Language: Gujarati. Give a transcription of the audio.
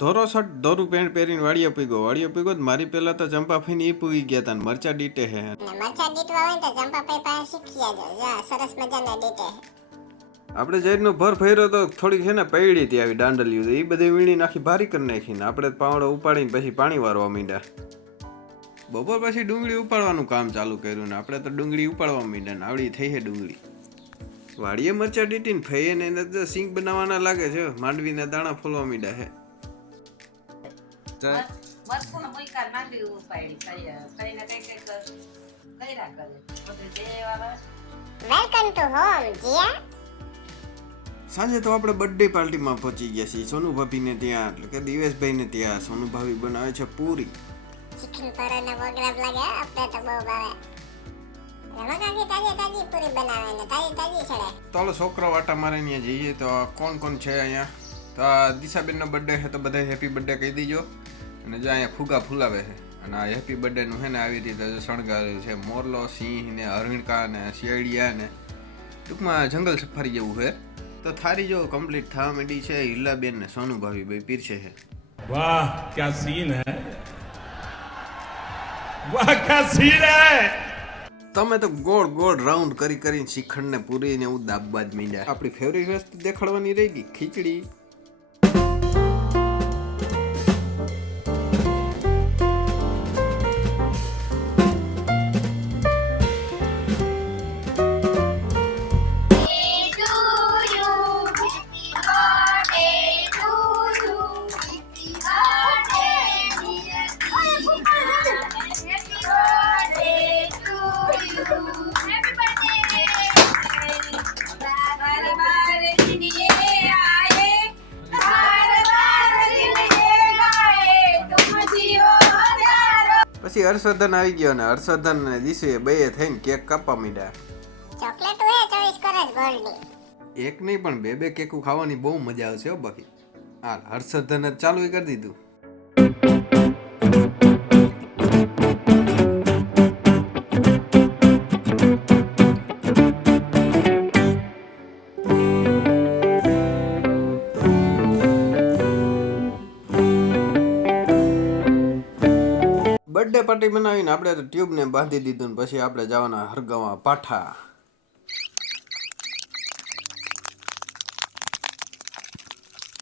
ધોરો શર્ટ ધોરું પેન્ટ પહેરીને વાડીએ પીગો મારી પહેલા તો ચંપાફઈને ઈ પૂગી ગયા તા મરચા ડીટે હે મરચા દીટવા હોય તો ચંપાભાઈ પાસે શીખી આજો સરસ મજાના દીટે આપણે જઈનો ભર ફેર્યો તો થોડી છે ને પૈડી હતી આવી દાંડલીઓ તો એ બધી વીણી નાખી ભારી કરી નાખીને આપણે પાવડો ઉપાડીને પછી પાણી વારવા માંડ્યા બપોર પછી ડુંગળી ઉપાડવાનું કામ ચાલુ કર્યું ને આપણે તો ડુંગળી ઉપાડવા માંડ્યા ને આવડી થઈ છે ડુંગળી વાડીએ મરચા ડીટીને ફઈને એને તો સિંગ બનાવવાના લાગે છે માંડવીના દાણા ફોલવા માંડ્યા છે વેલકમ ટુ હોમ જીયા સાંજે તો આપણે બર્થડે પાર્ટીમાં પહોંચી ગયા છીએ સોનુ ભાભીને ત્યાં એટલે કે દિવેશભાઈને ત્યાં સોનુ ભાભી બનાવે છે પૂરી ચિકન પરોના પ્રોગ્રામ લાગે આપણે તો બહુ ભાવે રમકાકી તાજી પૂરી બનાવે ને તાજી છડે તો છોકરા વાટા મારે ત્યાં જઈએ તો કોણ છે અહીંયા તો આ દિશાબેનનો બર્થડે છે તો બધા હેપી બર્થડે કહી દીજો અને જો અહીંયા ફુગા ફૂલાવે છે અને આ હેપી બર્થડેનું છે ને આવી રીતે શણગાર્યું છે મોરલો સિંહ ને હરણકા ને શિયાળિયા ને ટૂંકમાં જંગલ સફારી જેવું છે તો થારી જો કમ્પ્લીટ થવા માંડી છે હિલ્લાબેન ને સોનુ ભાભી બે પીરસે છે વાહ ક્યા સીન હે વાહ ક્યા સીન હે તમે તો ગોળ રાઉન્ડ કરીને શ્રીખંડ ને પૂરી ને એવું દાબવા જ માંડ્યા આપણી ફેવરિટ વસ્તુ દેખાડવાની રહી ગઈ ખીચડી પછી હર્ષવર્ધન આવી ગયો ને હર્ષવર્ધન ને દિશે બે થઈને કેક કાપવા માંડ્યા ચોકલેટ હોય ચોઈસ કરે ગોલ્ડની એક નહીં પણ બે કેકુ ખાવાની બહુ મજા આવશે હો બાકી હાલ હર્ષવર્ધન જ ચાલુ કરી દીધું બર્થડે પાર્ટી બનાવીને આપણે તો ટ્યુબને બાંધી દીધું ને પછી આપણે જવાના હરગાવા પાઠા